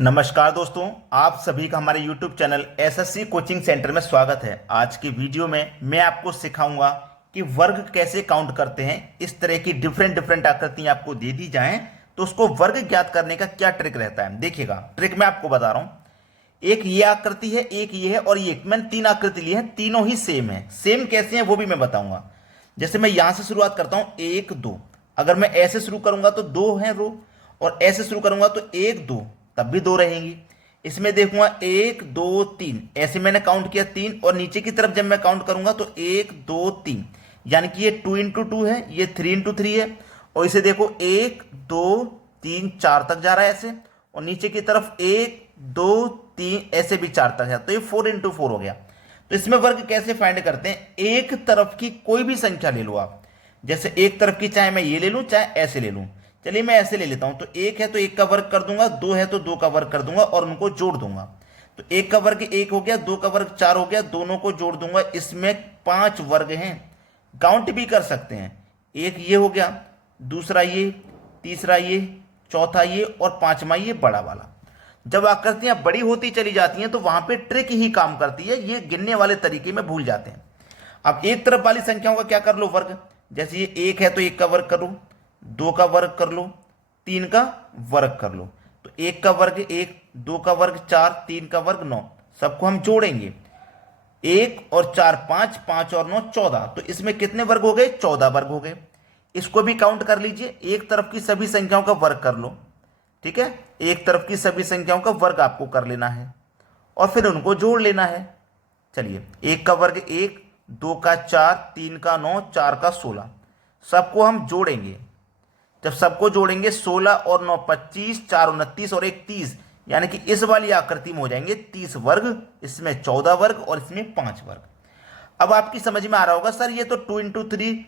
नमस्कार दोस्तों, आप सभी का हमारे YouTube channel SSC coaching centre में स्वागत है। आज की वीडियो में मैं आपको सिखाऊंगा कि वर्ग कैसे काउंट करते हैं। इस तरह की डिफरेंट डिफरेंट आकृतियां आपको दे दी जाएं तो उसको वर्ग ज्ञात करने का क्या ट्रिक रहता है। देखिएगा, ट्रिक मैं आपको बता रहा हूं। एक ये आकृति है, एक ये है और ये मैंने तीन आकृति ली है, तीनों ही सेम है। सेम कैसे हैं वो भी मैं बताऊंगा। जैसे मैं यहां से शुरुआत करता हूं, एक दो। अगर मैं ऐसे शुरू करूंगा तो दो है रो, और ऐसे शुरू करूंगा तो एक दो, तब भी दो रहेंगी। इसमें देखूंगा एक दो तीन, ऐसे मैंने काउंट किया तीन, और नीचे की तरफ जब मैं काउंट करूंगा तो एक दो तीन, यानी कि ये 2 into 2 है, ये 3 into 3 है। और इसे देखो, एक दो तीन चार तक जा रहा है ऐसे, और नीचे की तरफ एक दो तीन ऐसे भी चार तक है, तो ये 4 into 4 हो गया। तो इसमें वर्ग कैसे फाइंड करते हैं, एक तरफ की कोई भी संख्या ले लो आप। जैसे एक तरफ की चाहे मैं ये ले लूं चाहे ऐसे ले लूं। चलिए मैं ऐसे ले लेता हूं, तो एक है तो एक का वर्ग कर दूंगा, दो है तो दो का वर्ग कर दूंगा और उनको जोड़ दूंगा। तो एक का वर्ग एक हो गया, दो का वर्ग चार हो गया, दोनों को जोड़ दूंगा। इसमें 5 वर्ग हैं, काउंट भी कर सकते हैं। एक ये हो गया, दूसरा ये, तीसरा ये, चौथा ये और पांचवा ये बड़ा वाला। जब आकृतियां बड़ी होती चली जाती हैं तो वहां पे ट्रिक ही काम करती है, ये गिनने वाले तरीके में भूल जाते हैं। अब एक तरफ वाली संख्याओं का क्या कर लो, वर्ग। जैसे ये एक है तो एक का वर्ग कर लो, दो का वर्ग कर लो, तीन का वर्ग कर लो। तो एक का वर्ग एक, दो का वर्ग चार, तीन का वर्ग 9। सबको हम जोड़ेंगे, एक और चार पांच, पांच और 9 14। तो इसमें कितने वर्ग हो गए, 14 वर्ग हो गए। इसको भी काउंट कर लीजिए, एक तरफ की सभी संख्याओं का वर्ग कर लो। ठीक है, एक तरफ की सभी संख्याओं का वर्ग आपको कर लेना है और फिर उनको जोड़ लेना है। चलिए, एक का वर्ग एक, दो का चार, तीन का 9, चार का 16। सबको हम जोड़ेंगे। जब सबको जोड़ेंगे 16 और 9 25, 4 29 और 1 30, यानी कि इस वाली आकृति में हो जाएंगे 30 वर्ग। इसमें 14 वर्ग और इसमें 5 वर्ग। अब आपकी समझ में आ रहा होगा, सर ये तो 2 into 3,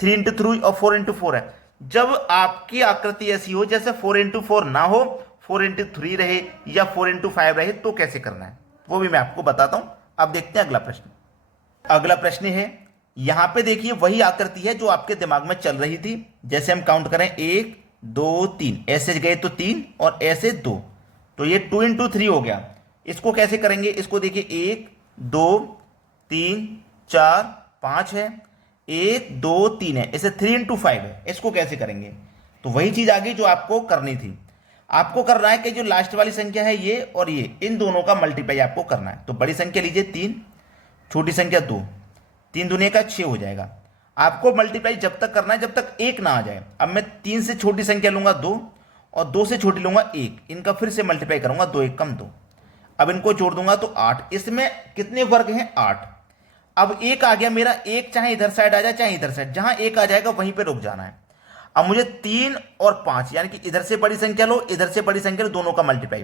3 into 3 और 4 into 4 है। जब आपकी आकृति ऐसी हो जैसे 4 into 4 ना हो, 4 into 3 रहे या 4 into 5 रहे, तो कैसे करना है वो भी मैं आपको बताता हूं। अब देखते हैं अगला प्रश्न। अगला प्रश्न है, यहां पे देखिए वही आकृति है जो आपके दिमाग में चल रही थी। जैसे हम काउंट करें, एक दो तीन, ऐसे गए तो तीन और ऐसे दो, तो ये 2 into 3 हो गया। इसको कैसे करेंगे, इसको देखिए, एक दो तीन चार पांच है, एक दो तीन है, ऐसे 3 into 5 है। इसको कैसे करेंगे, तो वही चीज आ गई जो आपको करनी थी। आपको करना है कि जो लास्ट वाली संख्या है ये और ये, इन दोनों का मल्टीप्लाई आपको करना है। तो बड़ी संख्या लीजिए 3, छोटी संख्या 2, 3 दूनी का 6 हो जाएगा। आपको मल्टीप्लाई जब तक करना है जब तक एक ना आ जाए। अब मैं 3 से छोटी संख्या लूंगा 2 और 2 से छोटी लूंगा 1, इनका फिर से मल्टीप्लाई करूंगा, 2 1 कम 2। अब इनको जोड़ दूंगा तो 8। इसमें कितने वर्ग हैं, 8। अब एक आ गया मेरा, एक चाहे इधर साइड आ जाए चाहे इधर साइड, जहां एक आ जाएगा वहीं पे रुक जाना है। अब मुझे 3 और 5, यानी कि इधर से बड़ी संख्या लो इधर से बड़ी संख्या लो, दोनों का मल्टीप्लाई।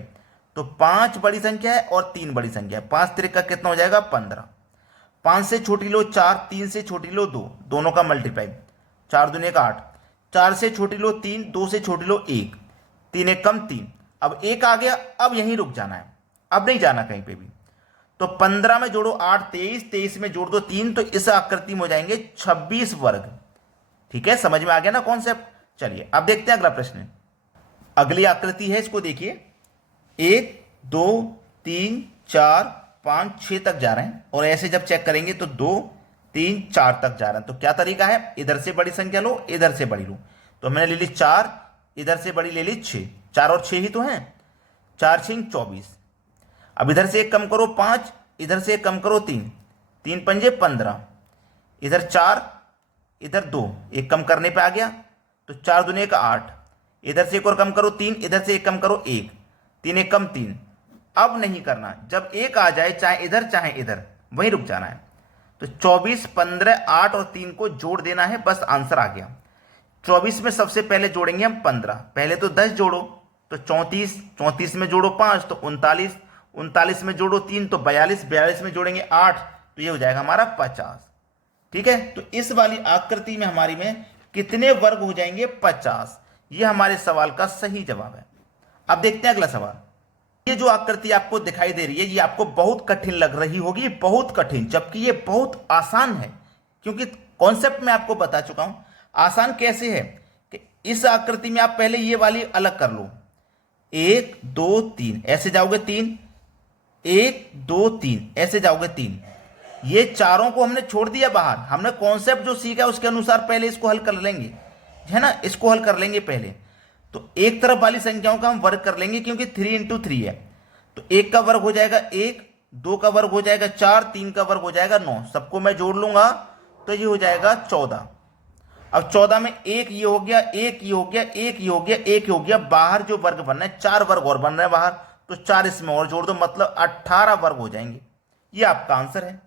तो 5 बड़ी संख्या है और 3 बड़ी संख्या है, 5 3 का कितना हो जाएगा, 15। 5 से छोटी लो 4, 3 से छोटी लो 2, दोनों का मल्टीप्लाई, 4 दूनी का 8। 4 से छोटी लो 3, 2 से छोटी लो 1, 3 1 कम 3। अब एक आ गया, अब यहीं रुक जाना है, अब नहीं जाना कहीं पे भी। तो 15 में जोड़ो 8 23, 23 में जोड़ दो 3, तो इस आकृति में हो जाएंगे 26 वर्ग। ठीक है, समझ में आ गया ना कॉन्सेप्ट। चलिए अब देखते हैं अगला प्रश्न। अगली आकृति है, इसको देखिए, 1 2 3 4 5 6 तक जा रहे हैं, और ऐसे जब चेक करेंगे तो 2 3 4 तक जा रहे हैं। तो क्या तरीका है, इधर से बड़ी संख्या लो इधर से बड़ी लो। तो मैंने ले ली 4, इधर से बड़ी ले ली 6, 4 और 6 ही तो हैं, 4 6 24। अब इधर से एक कम करो 5, इधर से एक कम करो 3, 3 पंजे 15, इधर 4 इधर 2, एक कम करने पे आ गया, तो 4 दूनी का 8। इधर से एक और कम करो 3, इधर से एक कम करो 1, 3 1 कम 3। अब नहीं करना, जब एक आ जाए चाहे इधर चाहे इधर वहीं रुक जाना है। तो 24 15 8 और 3 को जोड़ देना है, बस आंसर आ गया। 24 में सबसे पहले जोड़ेंगे हम 15, पहले तो 10 जोड़ो तो 34, 34 में जोड़ो 5 तो 39, 39 में जोड़ो 3 तो 42, 42 में जोड़ेंगे 8 तो ये हो जाएगा हमारा 50। ठीक है, तो इस वाली आकृति में हमारी में कितने वर्ग हो जाएंगे, 50। ये हमारे सवाल का सही जवाब है। अब देखते हैं अगला सवाल। ये जो आकृति आपको दिखाई दे रही है, ये आपको बहुत कठिन लग रही होगी, बहुत कठिन, जबकि ये बहुत आसान है, क्योंकि कॉन्सेप्ट मैं आपको बता चुका हूं। आसान कैसे है कि इस आकृति में आप पहले ये वाली अलग कर लो, 1 2 3 ऐसे जाओगे 3, 1 2 3 ऐसे जाओगे 3। ये चारों को हमने छोड़ दिया बाहर। हमने कॉन्सेप्ट जो सीखा उसके अनुसार पहले इसको हल कर लेंगे, है ना, इसको हल कर लेंगे पहले। तो एक तरफ वाली संख्याओं का हम वर्ग कर लेंगे क्योंकि 3 इंटू 3 है। तो 1 का वर्ग हो जाएगा 1, 2 का वर्ग हो जाएगा 4, 3 का वर्ग हो जाएगा 9। सबको मैं जोड़ लूंगा तो ये हो जाएगा 14। अब 14 में एक ये हो गया, एक ये हो गया, एक ये हो गया, एक ये हो गया। बाहर जो वर्ग बनना है 4 वर्ग और बन रहे हैं बाहर, तो 4 इसमें और जोड़ दो, मतलब 18 वर्ग हो जाएंगे। ये आपका आंसर है।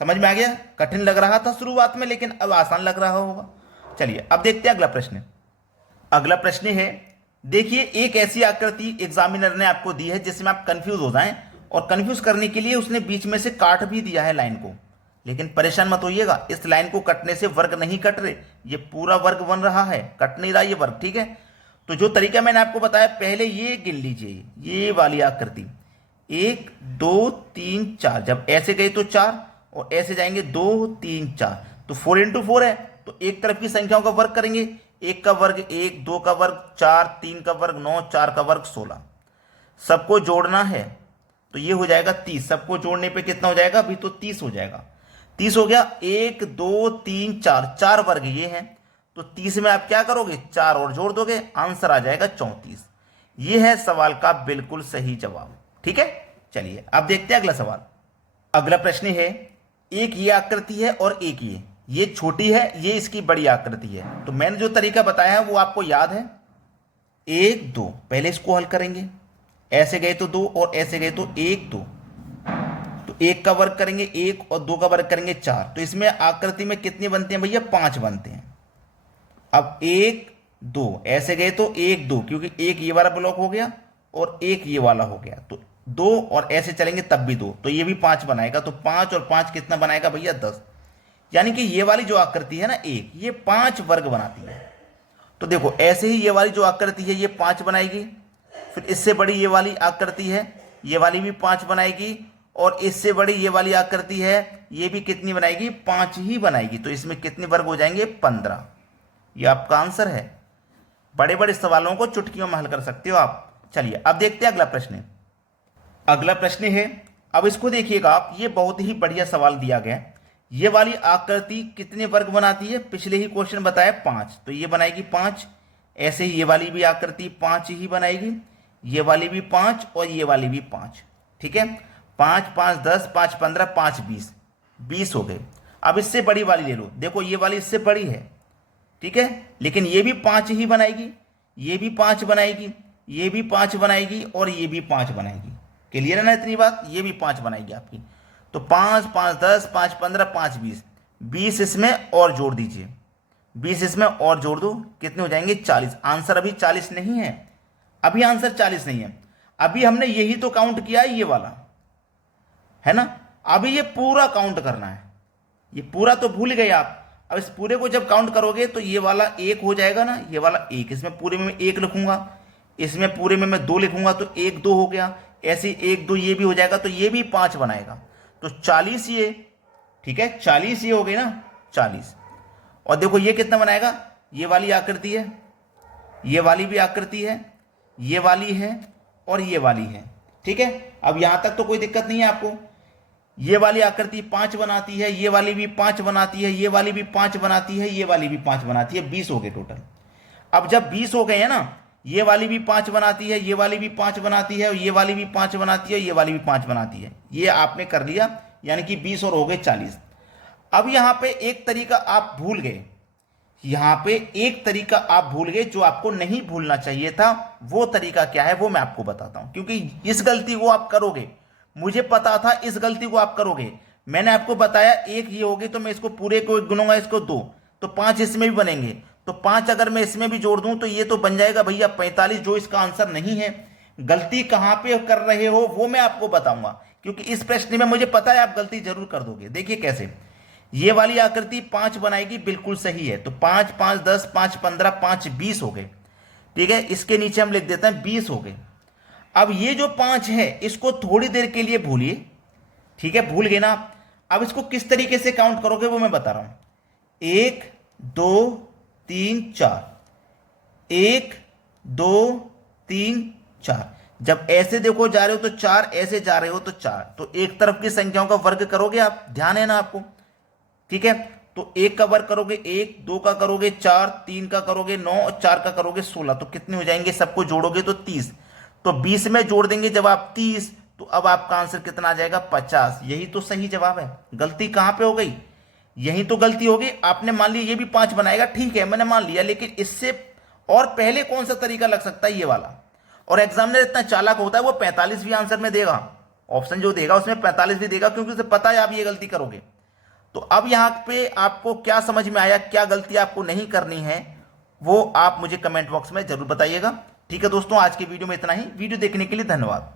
समझ में आ गया? कठिन लग रहा था शुरुआत में, लेकिन अब आसान लग रहा होगा। चलिए अब देखते हैं अगला प्रश्न। अगला प्रश्न है, देखिए एक ऐसी आकृति एग्जामिनर ने आपको दी है जिसमें आप कंफ्यूज हो जाएं, और कंफ्यूज करने के लिए उसने बीच में से काट भी दिया है लाइन को। लेकिन परेशान मत होइएगा, इस लाइन को कटने से वर्ग नहीं कट रहे, ये पूरा वर्ग बन रहा है, कट नहीं रहा ये वर्ग, ठीक है। तो जो तरीका मैंने आपको बताया, पहले ये गिन लीजिए, ये वाली आकृति 1 2 3 4, जब ऐसे गए तो 4 और ऐसे जाएंगे 2 3 4, तो 4 इंटू 4 है। तो एक तरफ की संख्याओं का वर्ग करेंगे, 1 का वर्ग 1, 2 का वर्ग 4, 3 का वर्ग 9, 4 का वर्ग 16। सबको जोड़ना है तो ये हो जाएगा 30। सबको जोड़ने पे कितना हो जाएगा? अभी तो 30 हो जाएगा। 30 हो गया। 1 2 3 4, 4 वर्ग ये हैं, तो 30 में आप क्या करोगे? 4 और जोड़ दोगे, आंसर आ जाएगा 34। ये है सवाल का बिल्कुल सही जवाब, ठीक है। चलिए अब देखते हैं अगला सवाल। अगला प्रश्न है, एक ये आकृति है और एक ये छोटी है, ये इसकी बड़ी आकृति है। तो मैंने जो तरीका बताया है वो आपको याद है। 1 2, पहले इसको हल करेंगे, ऐसे गए तो 2 और ऐसे गए तो 1 2, तो 1 का वर्ग करेंगे 1 और 2 का वर्ग करेंगे 4, तो इसमें आकृति में कितने बनते हैं भैया? 5 बनते हैं। अब 1 2 ऐसे गए तो 1 2, क्योंकि एक ये वाला ब्लॉक हो गया और एक ये वाला हो गया, तो 2 और ऐसे चलेंगे तब भी 2, तो ये भी 5 बनाएगा। तो 5 और 5 कितना बनाएगा भैया? 10। यानी कि ये वाली जो आकृति है ना एक, ये 5 वर्ग बनाती है। तो देखो ऐसे ही ये वाली जो आकृति है ये 5 बनाएगी, फिर इससे बड़ी ये वाली आकृति है, ये वाली भी 5 बनाएगी, और इससे बड़ी ये वाली आकृति है, ये भी कितनी बनाएगी? 5 ही बनाएगी। तो इसमें कितने वर्ग हो जाएंगे? 15। ये आपका आंसर है। बड़े बड़े सवालों को चुटकियों में हल कर सकते हो आप। चलिए अब देखते हैं अगला प्रश्न। अगला प्रश्न है, अब इसको देखिएगा आप, ये बहुत ही बढ़िया सवाल दिया गया। ये वाली आकृति कितने वर्ग बनाती है? पिछले ही क्वेश्चन बताया 5, तो ये बनाएगी 5। ऐसे ही ये वाली भी आकृति 5 ही बनाएगी, ये वाली भी 5 और ये वाली भी 5, ठीक है। 5 5 10, 5 15, 5 20, 20 हो गए। अब इससे बड़ी वाली ले लो, देखो ये वाली इससे बड़ी है, ठीक है, लेकिन ये भी 5 ही बनाएगी, ये भी 5 बनाएगी, ये भी 5 बनाएगी और ये भी 5 बनाएगी। क्लियर है ना इतनी बात? ये भी 5 बनाएगी आपकी। तो 5 5 10, 5 15, 5 20, 20 इसमें और जोड़ दीजिए, 20 इसमें और जोड़ दो, कितने हो जाएंगे? 40। आंसर अभी 40 नहीं है, अभी आंसर 40 नहीं है। अभी हमने यही तो काउंट किया है, ये वाला है ना। अभी ये पूरा काउंट करना है, ये पूरा तो भूल गए आप। अब इस पूरे को जब काउंट करोगे तो ये वाला 1 हो जाएगा ना, ये वाला 1, इसमें पूरे में मैं 1 लिखूंगा, इसमें पूरे में मैं 2 लिखूंगा, तो 1 2 हो गया। ऐसे 1 2 ये भी हो जाएगा, तो ये भी 5 बनाएगा, तो 40 ये, ठीक है, 40 ये हो गई ना, 40। और देखो ये कितना बनाएगा? ये वाली आकृति है, ये वाली भी आकृति है, ये वाली है और ये वाली है, ठीक है। अब यहां तक तो कोई दिक्कत नहीं है आपको। ये वाली आकृति 5 बनाती है, ये वाली भी 5 बनाती है, ये वाली भी 5 बनाती है, ये वाली भी 5 बनाती है, 20 हो गए टोटल। अब जब 20 हो गए हैं ना, ये वाली भी 5 बनाती है, ये वाली भी 5 बनाती है, और ये वाली भी 5 बनाती है, ये वाली भी 5 बनाती है, ये आपने कर लिया, यानी कि 20 और हो गए 40। अब यहां पे एक तरीका आप भूल गए, यहां पे एक तरीका आप भूल गए जो आपको नहीं भूलना चाहिए था। वो तरीका क्या है वो मैं आपको बताता हूं, क्योंकि इस गलती को आप करोगे, मुझे पता था इस गलती को आप करोगे। मैंने आपको बताया 1 ये होगी, तो मैं इसको पूरे को गिनूंगा, इसको 2, तो 5 इसमें भी बनेंगे, तो 5 अगर मैं इसमें भी जोड़ दूं तो ये तो बन जाएगा भैया 45, जो इसका आंसर नहीं है। गलती कहां पे कर रहे हो वो मैं आपको बताऊंगा, क्योंकि इस प्रश्न में मुझे पता है आप गलती जरूर कर दोगे। देखिए कैसे, ये वाली आकृति 5 बनाएगी, बिल्कुल सही है। तो 5 5 10, 5 15, 5 20 हो गए, ठीक है। इसके नीचे हम लिख देते हैं 20 हो गए। अब ये जो 5 है इसको थोड़ी देर के लिए भूलिए, ठीक है, भूल गए ना। अब इसको किस तरीके से काउंट करोगे वो मैं बता रहा हूं। 1 2 3 4, 1 2 3 4। जब ऐसे देखो जा रहे हो तो 4, ऐसे जा रहे हो तो 4, तो एक तरफ की संख्याओं का वर्ग करोगे आप, ध्यान है ना आपको। ठीक है, तो एक का वर्ग करोगे 1, 2 का करोगे 4, 3 का करोगे 9 और 4 का करोगे 16, तो कितने हो जाएंगे, सबको जोड़ोगे तो 30। तो 20 में जोड़ देंगे जब आप 30, तो अब आपका आंसर कितना आ जाएगा, 50। यही तो सही जवाब है। गलती कहां पे हो गई, यही तो गलती होगी। आपने मान लिया ये भी 5 बनाएगा, ठीक है मैंने मान लिया, लेकिन इससे और पहले कौन सा तरीका लग सकता है, ये वाला। और एग्जामिनर इतना चालाक होता है, वो 45 भी आंसर में देगा, ऑप्शन जो देगा उसमें 45 भी देगा, क्योंकि उसे पता है आप ये गलती करोगे। तो अब यहां पे आपको क्या समझ में आया, क्या गलती आपको नहीं करनी है, वो आप मुझे कमेंट बॉक्स में जरूर बताइएगा। ठीक है दोस्तों, आज की वीडियो में इतना ही। वीडियो देखने के लिए धन्यवाद।